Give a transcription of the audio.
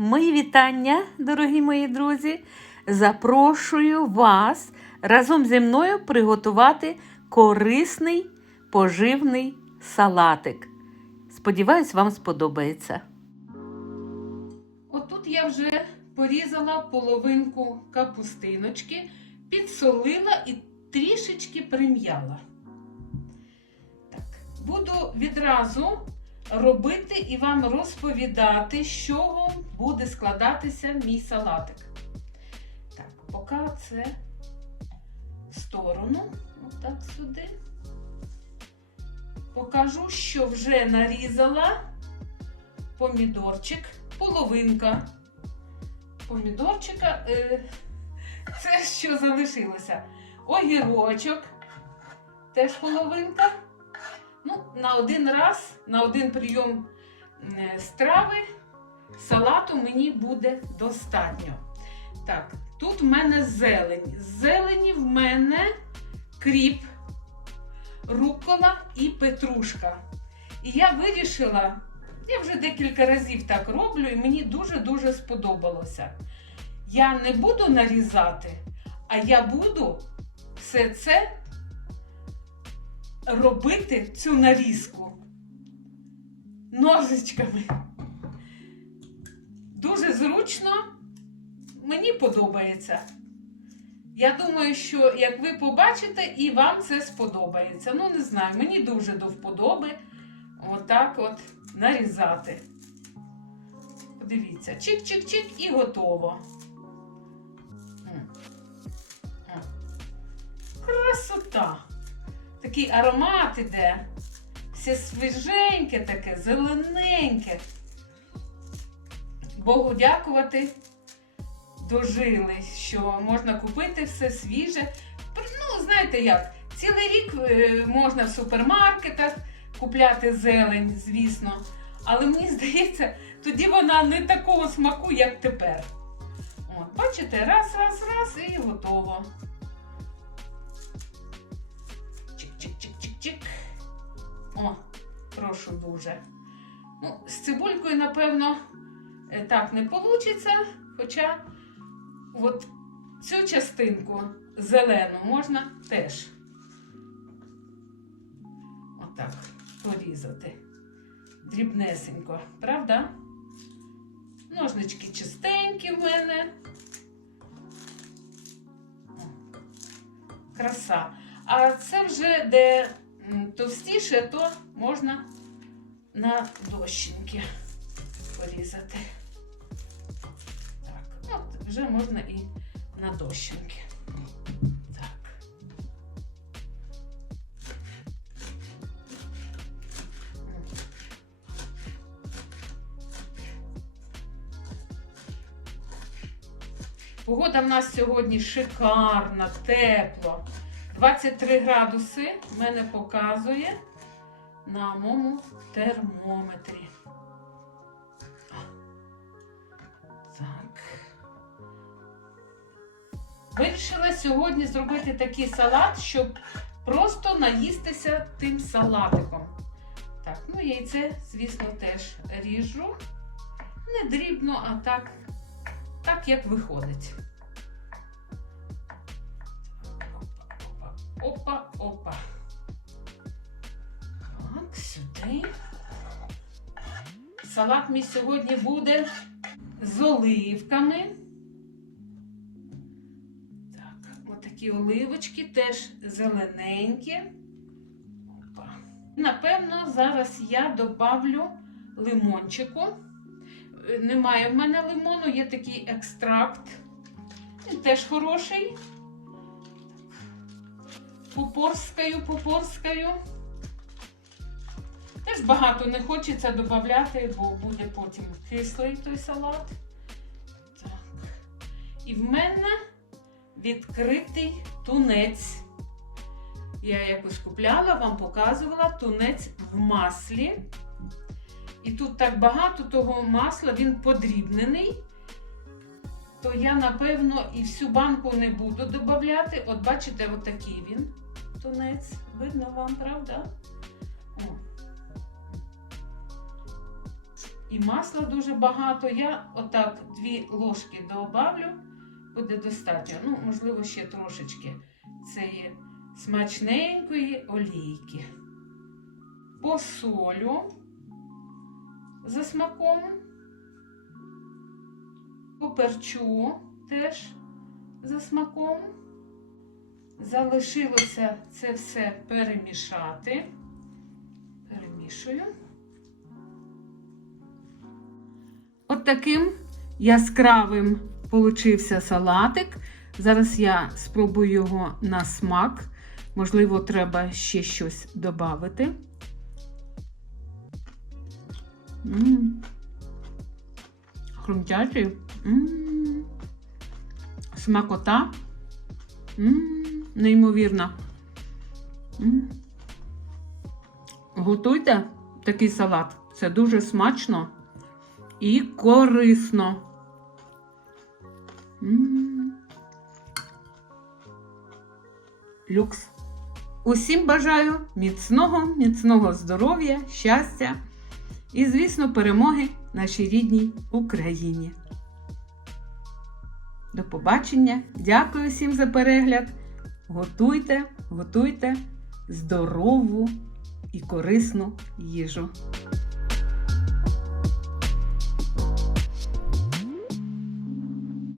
Мої вітання, дорогі мої друзі. Запрошую вас разом зі мною приготувати корисний поживний салатик. Сподіваюсь, вам сподобається. Отут я вже порізала половинку капустиночки, підсолила і трішечки прим'яла. Так, буду відразу робити і вам розповідати, з чого буде складатися мій салатик. Так, поки це в сторону, отак сюди. Покажу, що вже нарізала помідорчик, половинка помідорчика. Е, Це що залишилося? Огірочок, теж половинка. Ну, на один раз, на один прийом е, страви салату мені буде достатньо. Так, тут в мене зелень. З Зелені в мене кріп, рукола і петрушка. І я вирішила, я вже декілька разів так роблю, і мені дуже-дуже сподобалося. Я не буду нарізати, а я буду все це робити цю нарізку ножичками. Дуже зручно, мені подобається. Я думаю, що як ви побачите, і вам це сподобається. Ну, не знаю, мені дуже до вподоби отак от нарізати. Подивіться, чик-чик-чик і готово. Красота! Такий аромат іде. Все свіженьке таке, зелененьке. Богу дякувати, дожили, що можна купити все свіже. Ну, знаєте як, цілий рік е, можна в супермаркетах купляти зелень, звісно. Але мені здається, тоді вона не такого смаку, як тепер. От, бачите, раз, раз, раз і готово. О, прошу дуже. Ну, з цибулькою, напевно, е, так не вийде, хоча от цю частинку зелену можна теж отак порізати. Дрібнесенько, правда? Ножнички чистенькі в мене. Краса. А це вже де товстіше, то можна на дощинки порізати. Так, от вже можна і на дощинки. Так. Погода в нас сьогодні шикарна, тепло. 23 градуси мене показує на моєму термометрі. Так. Вирішила сьогодні зробити такий салат, щоб просто наїстися тим салатиком. Так, ну яйце, звісно, теж ріжу. Не дрібно, а так, так як виходить. Опа, опа. Так, сюди. Салат мій сьогодні буде з оливками. Так, отакі оливочки теж зелененькі. Опа. Напевно, зараз я добавлю лимончику. Немає в мене лимону, є такий екстракт. Він теж хороший. Попорскаю, попорскаю. Теж багато не хочеться додати, бо буде потім кислий той салат. Так. І в мене відкритий тунець. Я якось купляла, вам показувала тунець в маслі. І тут так багато того масла, він подрібнений. То я, напевно, і всю банку не буду додати. От бачите, отакий він тунець. Видно вам, правда? О. і масла дуже багато. Я отак дві ложки добавлю, буде достатньо. Ну, можливо, ще трошечки цієї смачненької олійки. Посолю за смаком. Поперчу теж за смаком. Залишилося це все перемішати. Перемішую. От таким яскравим получився салатик. Зараз я спробую його на смак. Можливо, треба ще щось додати. Хрумтячий. Смакота. М. Неймовірна. Готуйте такий салат. Це дуже смачно і корисно. Люкс. Усім бажаю міцного, міцного здоров'я, щастя і, звісно, перемоги нашій рідній Україні. До побачення. Дякую всім за перегляд. Готуйте, готуйте здорову і корисну їжу.